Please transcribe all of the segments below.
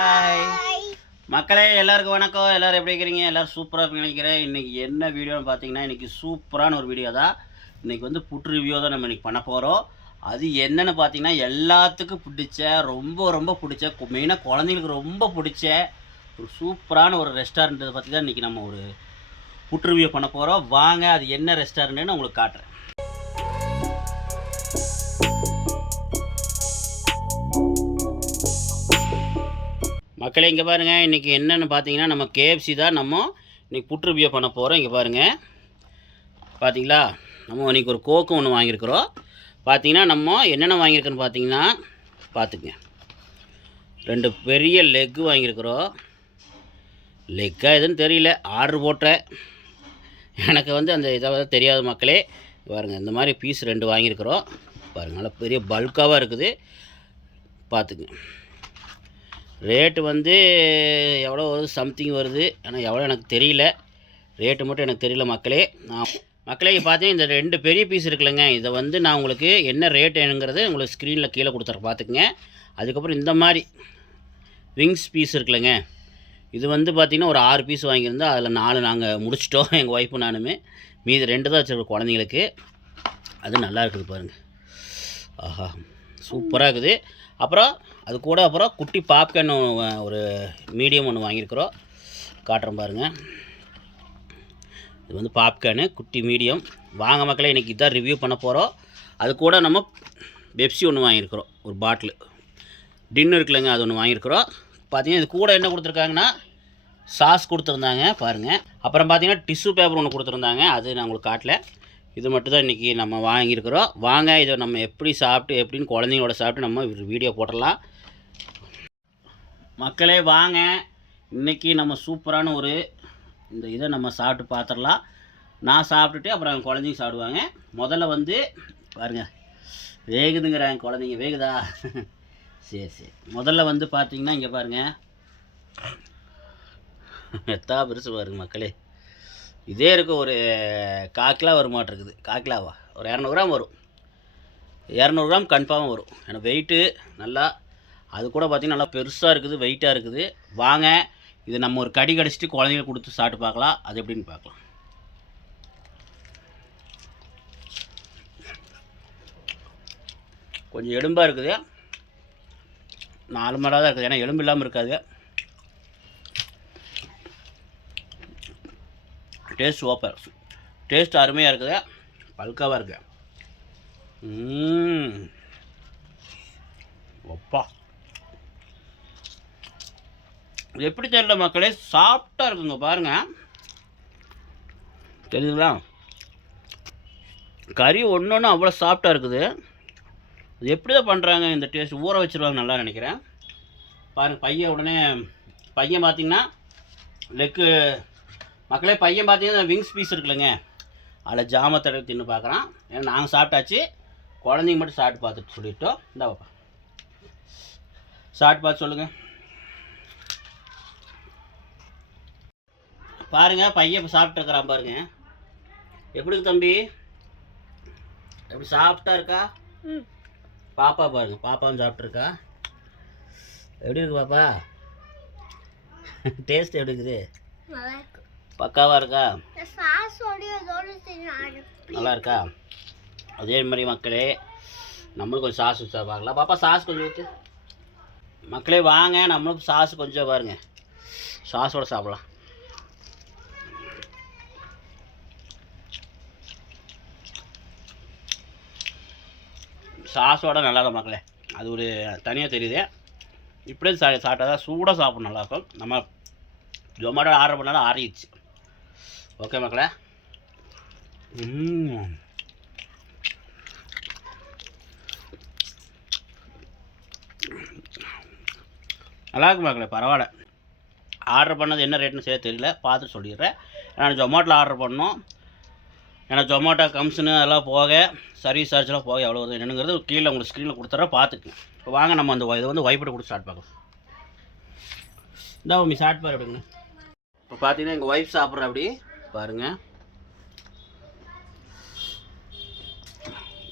Hi மக்களே, எல்லாருக்கும் வணக்கம். எல்லோரும் எப்படி இருக்கிறீங்க? எல்லோரும் சூப்பராக இருக்குன்னு நினைக்கிறேன். இன்றைக்கி என்ன வீடியோன்னு பார்த்தீங்கன்னா, இன்றைக்கி சூப்பரான ஒரு வீடியோ தான். இன்றைக்கி வந்து புட் ரிவ்யூ தான் நம்ம இன்றைக்கி பண்ண போகிறோம். அது என்னென்னு பார்த்தீங்கன்னா, எல்லாத்துக்கும் பிடிச்ச ரொம்ப பிடிச்ச மெயினாக குழந்தைங்களுக்கு ரொம்ப பிடிச்ச ஒரு சூப்பரான ஒரு ரெஸ்டாரண்ட்டை பற்றி தான் இன்றைக்கி நம்ம ஒரு புட் ரிவ்யூ பண்ண போகிறோம். வாங்க, அது என்ன ரெஸ்டாரண்ட்டுன்னு உங்களுக்கு காட்டுறேன். மக்களே, இங்கே பாருங்கள். இன்றைக்கி என்னென்னு பார்த்தீங்கன்னா, நம்ம KFC தான் நம்ம இன்றைக்கி புட் ரிவ்யூ பண்ண போகிறோம். இங்கே பாருங்கள், பார்த்தீங்களா? நம்ம இன்றைக்கி ஒரு கோக்கு ஒன்று வாங்கியிருக்கிறோம். பார்த்தீங்கன்னா, நம்ம என்னென்ன வாங்கியிருக்கோன்னு பார்த்தீங்கன்னா, பார்த்துக்குங்க. 2 பெரிய லெக்கு வாங்கியிருக்கிறோம். லெக்கா எதுன்னு தெரியல, ஆர்டர் போட்டேன். எனக்கு வந்து அந்த இதை தெரியாத மக்களே. பாருங்கள், இந்த மாதிரி பீஸ் 2 வாங்கியிருக்கிறோம். பாருங்கள், நல்லா பெரிய பல்காவாக இருக்குது. பார்த்துக்குங்க. ரேட்டு வந்து எவ்வளோ வருது, சம்திங் வருது. ஆனால் எவ்வளோ எனக்கு தெரியல, ரேட்டு மட்டும் எனக்கு தெரியல மக்களே. மக்களே, பார்த்தீங்கன்னா இந்த 2 பெரிய பீஸ் இருக்குல்லங்க, இதை வந்து நான் உங்களுக்கு என்ன ரேட் என்னங்கிறது உங்களுக்கு ஸ்க்ரீனில் கீழே கொடுத்துறேன், பார்த்துக்குங்க. அதுக்கப்புறம் இந்த மாதிரி விங்ஸ் பீஸ் இருக்குல்லங்க, இது வந்து பார்த்திங்கன்னா ஒரு 6 பீஸ் வாங்கியிருந்தோம். அதில் 4 நாங்கள் முடிச்சிட்டோம், எங்கள் ஒய்ஃபு நானுமே. மீதி 2 தான் வச்சுருக்கோம் குழந்தைங்களுக்கு. அது நல்லா இருக்குது பாருங்கள். ஆஹா, சூப்பராக இருக்குது. அப்புறம் அது கூட அப்புறம் குட்டி பாப்கார்ன் ஒரு மீடியம் ஒன்று வாங்கியிருக்கிறோம், காட்டுறேன் பாருங்கள். இது வந்து பாப்கார்னு குட்டி மீடியம். வாங்க மக்களே, இன்றைக்கி இதான் ரிவ்யூ பண்ண போகிறோம். அது கூட நம்ம பெப்சி ஒன்று வாங்கியிருக்கிறோம், ஒரு பாட்டில். டின்னு இருக்குல்லங்க, அது ஒன்று வாங்கியிருக்கிறோம். பார்த்தீங்கன்னா இது கூட என்ன கொடுத்துருக்காங்கன்னா, சாஸ் கொடுத்துருந்தாங்க பாருங்கள். அப்புறம் பார்த்தீங்கன்னா டிஷ்யூ பேப்பர் ஒன்று கொடுத்துருந்தாங்க, அது நான் உங்களுக்கு காட்டல. இது மட்டும் தான் இன்றைக்கி நம்ம வாங்கியிருக்கிறோம். வாங்க, இதை நம்ம எப்படி சாப்பிட்டு எப்படின்னு குழந்தைங்களோட சாப்பிட்டு நம்ம வீடியோ போட்டுடலாம். மக்களே வாங்க, இன்றைக்கி நம்ம சூப்பரான ஒரு இந்த இதை நம்ம சாப்பிட்டு பார்த்துடலாம். நான் சாப்பிட்டுட்டு அப்புறம் குழந்தைங்க சாப்பிடுவாங்க. முதல்ல வந்து பாருங்கள், வேகுதுங்கிறாங்க குழந்தைங்க. வேகுதா? சரி. முதல்ல வந்து பார்த்தீங்கன்னா இங்கே பாருங்கள், எத்தா பெருசு பாருங்க மக்களே. இதே இருக்க ஒரு 1/4 கிலோ வருமாட்டிருக்குது. 1/4 கிலோவா, ஒரு 200 கிராம் வரும். 200 கிராம் கன்ஃபார்மாக வரும். ஏன்னா வெயிட்டு நல்லா, அது கூட பார்த்திங்கன்னா நல்லா பெருசாக இருக்குது, வெயிட்டாக இருக்குது. வாங்க, இது நம்ம ஒரு கடி கடிச்சிட்டு குழந்தைங்களுக்கு கொடுத்து சாப்பிட்டு பார்க்கலாம், அது எப்படின்னு பார்க்கலாம். கொஞ்சம் எலும்பாக இருக்குது, 4 மணி தான் இருக்குது. ஏன்னா எலும்பு இல்லாமல் இருக்காது. டேஸ்ட் சூப்பர், டேஸ்ட் அருமையாக இருக்குது, பல்காவாக இருக்குது. ஒப்பா, இது எப்படி தெரியல மக்களே, சாஃப்டாக இருக்குங்க பாருங்கள். தெரியுதுங்களா? கறி ஒன்று அவ்வளோ சாஃப்டாக இருக்குது. இது எப்படி தான் பண்ணுறாங்க இந்த டேஸ்ட்? ஊற வச்சுருவாங்க நல்லா நினைக்கிறேன். பாருங்கள், பையன் பார்த்திங்கன்னா லெக்கு மக்களே. பையன் பார்த்தீங்கன்னா விங்ஸ் பீஸ் இருக்குல்லங்க, அதில் ஜாம தடவை தின்னு பார்க்குறான். ஏன்னா நாங்கள் சாப்பிட்டாச்சு, குழந்தைங்க மட்டும் சாப்பிட்டு பார்த்துட்டு சொல்லிட்டோம். இந்த பாப்பா சாப்பிட்டு பார்த்து சொல்லுங்கள். பாருங்கள், பையன் இப்போ சாப்பிட்டுருக்குறான் பாருங்க. எப்படி தம்பி, எப்படி சாப்பிட்டா இருக்கா? பாப்பா பாருங்க, பாப்பாவும் சாப்பிட்ருக்கா. எப்படி இருக்கு பாப்பா? டேஸ்ட் எப்படி இருக்குது? பக்காவாக இருக்கா? நல்லா இருக்கா? அதே மாதிரி மக்களே, நம்மளும் கொஞ்சம் சாஸ் வச்சா பார்க்கலாம். பாப்பா சாஸ் கொஞ்சம் ஊற்று. மக்களே வாங்க, நம்மளும் சாஸ் கொஞ்சம் பாருங்கள், சாஸோடு சாப்பிட்லாம். சாஸோட நல்லா இருக்கும் மக்களே, அது ஒரு தனியாக தெரியுது. இப்படியே சாப்பிட்டா தான் சூடாக சாப்பிடும், நல்லாயிருக்கும். நம்ம ஜொமேட்டோ ஆர்டர் பண்ணாலும் ஆறிடுச்சு. ஓகே மக்களே. நல்லாயிருக்கு மக்களே, பரவாயில்ல. ஆர்டர் பண்ணது என்ன ரேட்னு சரியாக தெரியல, பார்த்து சொல்லிடுறேன். நான் ஜொமேட்டோவில் ஆர்டர் பண்ணோம். ஏன்னா ஜொமேட்டோ கம்ஸ்னு அதெல்லாம் போக, சர்வீஸ் சார்ஜெலாம் போக எவ்வளோ வருது என்னங்கிறது கீழே உங்களுக்கு ஸ்க்ரீனில் கொடுத்துட்றேன், பார்த்துக்குங்க. இப்போ வாங்க, நம்ம அந்த இதை வந்து வைப்பிட்டு கொடுத்து ஸ்டார்ட் பார்க்கலாம். இந்த உங்க ஸ்டார்ட் பாரு அப்படிங்க. இப்போ பார்த்தீங்கன்னா எங்கள் ஒய்ஃப் சாப்பிட்ற அப்படி பாருங்கள்.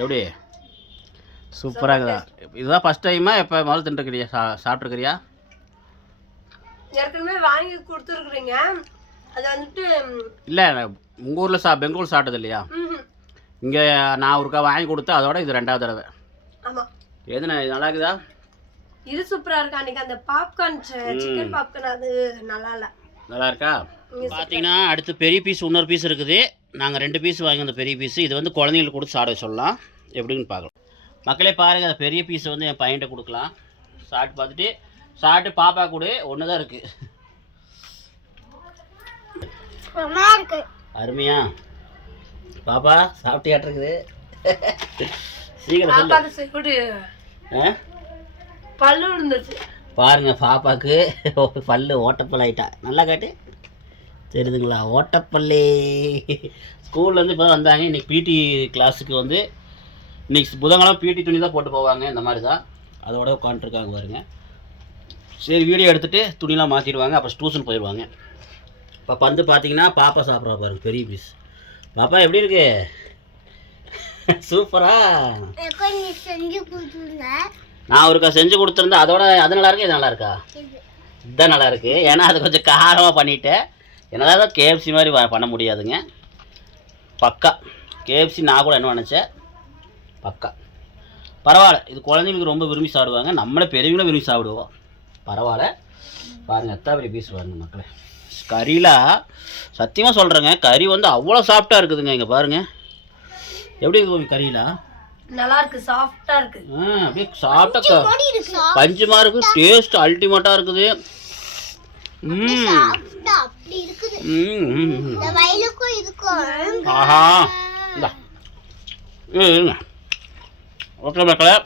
எப்படி சூப்பராக இருக்குதா? இதுதான் ஃபஸ்ட் டைமா எப்போ முதல்ல தின்ட்டுருக்கிறியா? சாப்பிட்ருக்கிறியா? ஏற்கனவே வாங்கி கொடுத்துருக்குறீங்க. அது வந்துட்டு இல்லை உங்கள் ஊரில் பெங்களூர் சாப்பிட்டது இல்லையா? இங்கே நான் ஒருக்கா வாங்கி கொடுத்தேன், அதோட இது 2வது தடவை. ஆமாம். எதுண்ணா இது நல்லா இருக்குதா? இது சூப்பராக இருக்கா. அன்றைக்கி அந்த பாப்கார்ன் சிக்கன் பாப்கார்ன் அது நல்லா இல்லை. நல்லா இருக்கா? பார்த்தீங்கன்னா அடுத்து பெரிய பீஸ் இன்னொரு பீஸ் இருக்குது. நாங்கள் 2 பீஸ் வாங்கி அந்த பெரிய பீஸு இது வந்து குழந்தைங்களுக்கு கொடுத்து சாப்பிட சொல்லலாம். எப்படின்னு பார்க்கலாம். மக்களே பாருங்கள், அந்த பெரிய பீஸை வந்து என் பையன்கிட்ட கொடுக்கலாம். சாப்பிட்டு பார்த்துட்டு பாப்பா கூட ஒன்று தான் இருக்குது. அருமையா பாப்பா சாப்பிட்டியாட்டிருக்குது. சீக்கிரம் பல்லு இருந்துச்சு பாருங்க. பாப்பாவுக்கு பல்லு ஓட்டப்பல் ஆயிட்டா. நல்லா காட்டு, தெரியுதுங்களா? ஓட்டப்பல்லே. ஸ்கூல்லேருந்து இப்போ வந்தாங்க. இன்றைக்கி பிடி கிளாஸுக்கு வந்து இன்றைக்கி புதன்கிழமை பிடி துணி தான் போட்டு போவாங்க. இந்த மாதிரி தான் அதோட உட்காந்துருக்காங்க பாருங்க. சரி வீடியோ எடுத்துகிட்டு துணிலாம் மாற்றிடுவாங்க. அப்புறம் டியூஷன் போயிடுவாங்க. இப்போ வந்து பார்த்தீங்கன்னா பாப்பா சாப்பிட்றா பாருங்க பெரிய பீஸ். பாப்பா எப்படி இருக்கு? சூப்பரா. நான் ஒருக்கா செஞ்சு கொடுத்துருந்தேன். அதோட அது நல்லா இருக்கு, இது நல்லா இருக்கா? இதுதான் நல்லா இருக்கு. ஏன்னா அது கொஞ்சம் காரமாக பண்ணிட்டேன். என்னதான் கேஎஃப்சி மாதிரி பண்ண முடியாதுங்க. பக்கா கேஎஃப்சி நான் கூட என்ன நினச்சேன். பக்கா பரவாயில்ல. இது குழந்தைங்களுக்கு ரொம்ப விரும்பி சாப்பிடுவாங்க. நம்மளே பெரியவங்களும் விரும்பி சாப்பிடுவோம். பரவாயில்ல. பாருங்கள் எத்தாபெரிய பீஸ் பாருங்கள் மக்களே. கறிலாம் சத்தியமாக சொல்கிறேங்க, கறி வந்து அவ்வளோ சாஃப்டாக இருக்குதுங்க. இங்கே பாருங்கள் எப்படி இருக்குது கறிலாம். நல்லா இருக்கு, சாஃப்டா இருக்கு. அப்படியே சாப்பிட்டா பஞ்சுமா இருக்கு. டேஸ்ட் அல்டிமேட்டா இருக்குது. ஆஹா ஓகே மக்களே,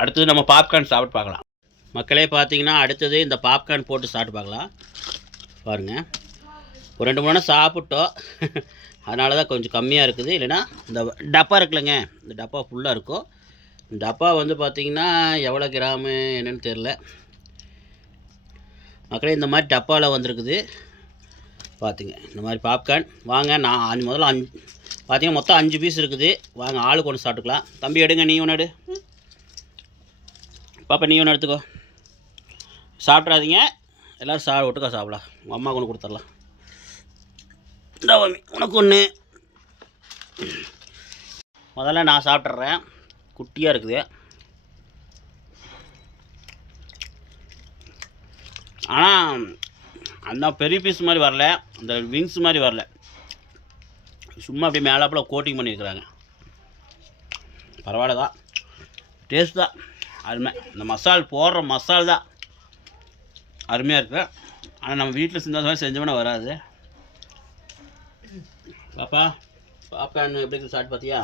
அடுத்தது நம்ம பாப்கார்ன் சாப்பிட்டு பார்க்கலாம். மக்களே பார்த்தீங்கன்னா அடுத்தது இந்த பாப்கார்ன் போட்டு சாப்பிட்டு பார்க்கலாம். பாருங்கள் ஒரு 2 3 நேரம் சாப்பிட்டோம். அதனால தான் கொஞ்சம் கம்மியாக இருக்குது. இல்லைன்னா இந்த டப்பா இருக்குல்லங்க, இந்த டப்பா ஃபுல்லாக இருக்கும். இந்த டப்பா வந்து பார்த்திங்கன்னா எவ்வளோ கிராமு என்னென்னு தெரில மக்களே. இந்த மாதிரி டப்பாவில் வந்திருக்குது பார்த்துங்க. இந்த மாதிரி பாப்கார்ன் வாங்க. நான் முதல்ல 5 பார்த்திங்கன்னா மொத்தம் 5 பீஸ் இருக்குது. வாங்க ஆளுக்கு ஒன்று சாப்பிட்டுக்கலாம். தம்பி எடுங்க, நீ ஒன்று எடு. பாப்பா நீ ஒன்று எடுத்துக்கோ. சாப்பிட்றாதீங்க எல்லோரும் ஒட்டுக்கா சாப்பிடலாம். உங்கள் அம்மா கொண்டு கொடுத்துடலாம். மம்மி உனக்கு ஒன்று. முதல்ல நான் சாப்பிட்றேன். குட்டியாக இருக்குது. ஆனால் அந்த பெரிய பீஸ் மாதிரி வரல, அந்த விங்ஸ் மாதிரி வரல. சும்மா அப்படியே மேலாப்பில் கோட்டிங் பண்ணியிருக்கிறாங்க. பரவாயில்ல தான், டேஸ்ட் தான் அருமை. இந்த மசால் போடுற மசால் தான் அருமையாக இருக்குது. ஆனால் நம்ம வீட்டில் செஞ்சோம்னா வராது. பாப்பா பாப்கார்ன் எப்படி இருக்குது சாப்பிட்டு பார்த்தியா?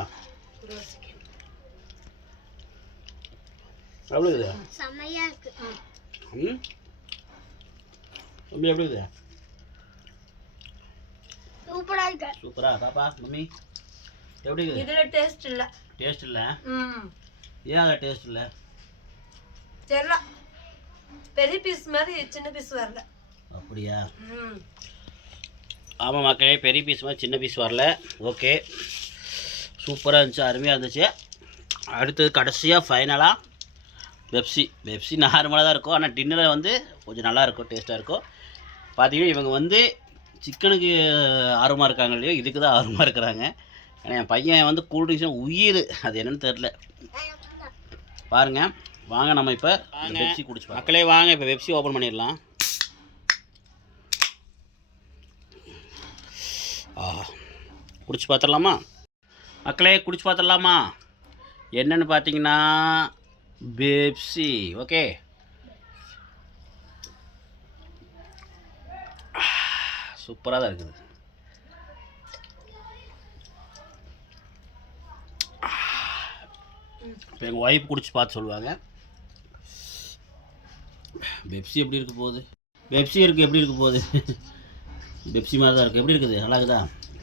எப்படி இருக்குது? செமையா இருக்கு. மம்மி எப்படி இருக்குது? சூப்பரா இருக்கு. சூப்பரா? பாப்பா மம்மி எப்படி இருக்குது? இதுல டேஸ்ட் இல்ல. டேஸ்ட் இல்ல? ஏன் அதில் டேஸ்ட் இல்லை? தெரியல, பெரிய பீஸ் மாதிரி சின்ன பீஸ் வரல. அப்படியா? ஆமாம் மக்களே, பெரிய பீஸ் மாதிரி சின்ன பீஸ் வரல. ஓகே சூப்பராக இருந்துச்சு, அருமையாக இருந்துச்சு. அடுத்தது கடைசியாக ஃபைனலாக பெப்சி நார்மலாக தான் இருக்கும். ஆனால் டின்னரில் வந்து கொஞ்சம் நல்லாயிருக்கும், டேஸ்ட்டாக இருக்கும். பார்த்தீங்கன்னா இவங்க வந்து சிக்கனுக்கு ஆர்வமாக இருக்காங்க இல்லையோ, இதுக்கு தான் ஆர்வமாக இருக்கிறாங்க. ஏன்னா என் பையன் வந்து கூல்ட்ரிங்க்ஸும் உயிர், அது என்னன்னு தெரில. பாருங்கள் வாங்க நம்ம இப்போ பெப்சி குடிச்சு மக்களே. வாங்க இப்போ பெப்சி ஓப்பன் பண்ணிடலாம். குடிச்சு பார்த்துடலாமா மக்களே? குடிச்சு பார்த்துடலாமா? என்னென்னு பார்த்தீங்கன்னா பெப்சி. ஓகே சூப்பராக தான் இருக்குது. இப்போ எங்கள் ஒய்ஃப் குடிச்சு பார்த்து சொல்லுவாங்க பெப்சி எப்படி இருக்க போகுது. பெப்சி இருக்குது எப்படி இருக்க போகுது? பெப்சி மாதிரி தான் இருக்குது. எப்படி இருக்குது? நல்லா இருக்குதா?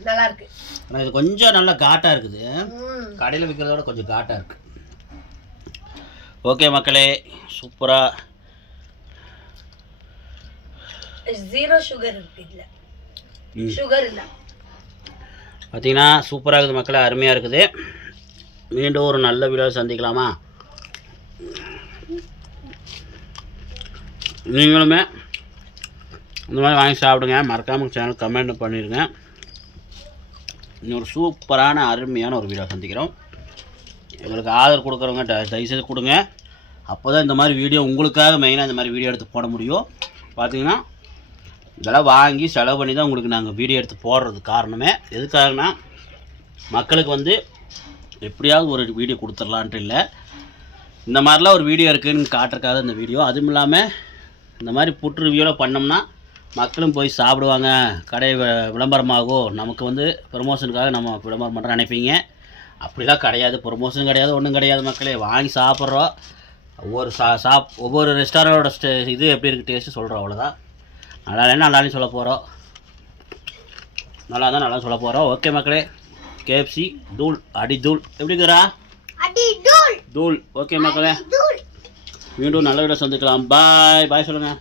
நல்லா இருக்கு. ஆனால் இது கொஞ்சம் நல்லா காட்டாக இருக்குது. கடையில் விற்கிறதோட கொஞ்சம் காட்டாக இருக்குது. ஓகே மக்களே, சூப்பராக. 0 சுகர் இருக்கு இல்ல, சுகர் இல்லை. பார்த்தீங்கன்னா சூப்பராக இருக்குது மக்களே, அருமையாக இருக்குது. மீண்டும் ஒரு நல்ல வீடியோவில் சந்திக்கலாமா? நீங்களுமே இந்த மாதிரி வாங்கி சாப்பிடுங்க. மறக்காமல் சேனல் கமெண்ட் பண்ணிடுங்க. இன்னொரு சூப்பரான அருமையான ஒரு வீடியோ சந்திக்கிறோம். எங்களுக்கு ஆதரவு கொடுக்குறவங்க தயவுசெய்து கொடுங்க. அப்போ தான் இந்த மாதிரி வீடியோ உங்களுக்காக மெயினாக இந்த மாதிரி வீடியோ எடுத்து போட முடியும். பார்த்தீங்கன்னா இதெல்லாம் வாங்கி செலவு பண்ணி தான் உங்களுக்கு நாங்கள் வீடியோ எடுத்து போடுறது காரணமே. எதுக்காகனா மக்களுக்கு வந்து எப்படியாவது ஒரு வீடியோ கொடுத்துடலான்ட்டு இல்லை, இந்த மாதிரிலாம் ஒரு வீடியோ இருக்குதுன்னு காட்டுறக்காக இந்த வீடியோ. அதுவும் இல்லாமல் இந்த மாதிரி புட்டு ரிவ்யூவில் பண்ணோம்னா மக்களும் போய் சாப்பிடுவாங்க, கடை விளம்பரமாகும், நமக்கு வந்து ப்ரமோஷனுக்காக நம்ம விளம்பரம் பண்ணுறோம் நினைப்பீங்க. அப்படிலாம் கிடையாது, ப்ரொமோஷன் கிடையாது, ஒன்றும் கிடையாது. மக்களே வாங்கி சாப்பிட்றோம். ஒவ்வொரு ரெஸ்டாரண்டோட இது எப்படி இருக்குது டேஸ்ட்டு சொல்கிறோம், அவ்வளோதான். நல்லா இல்லைன்னா நல்லான்னு சொல்ல போகிறோம், நல்லா தான் நல்லா சொல்ல போகிறோம். ஓகே மக்களே, கேஎஃப்சி தூள் அடி தூள் எப்படி இருக்கிறா தூள். ஓகே மக்களே, மீண்டும் நல்ல வீடியோ சந்திக்கலாம். பாய் பாய் சொல்லுங்கள்.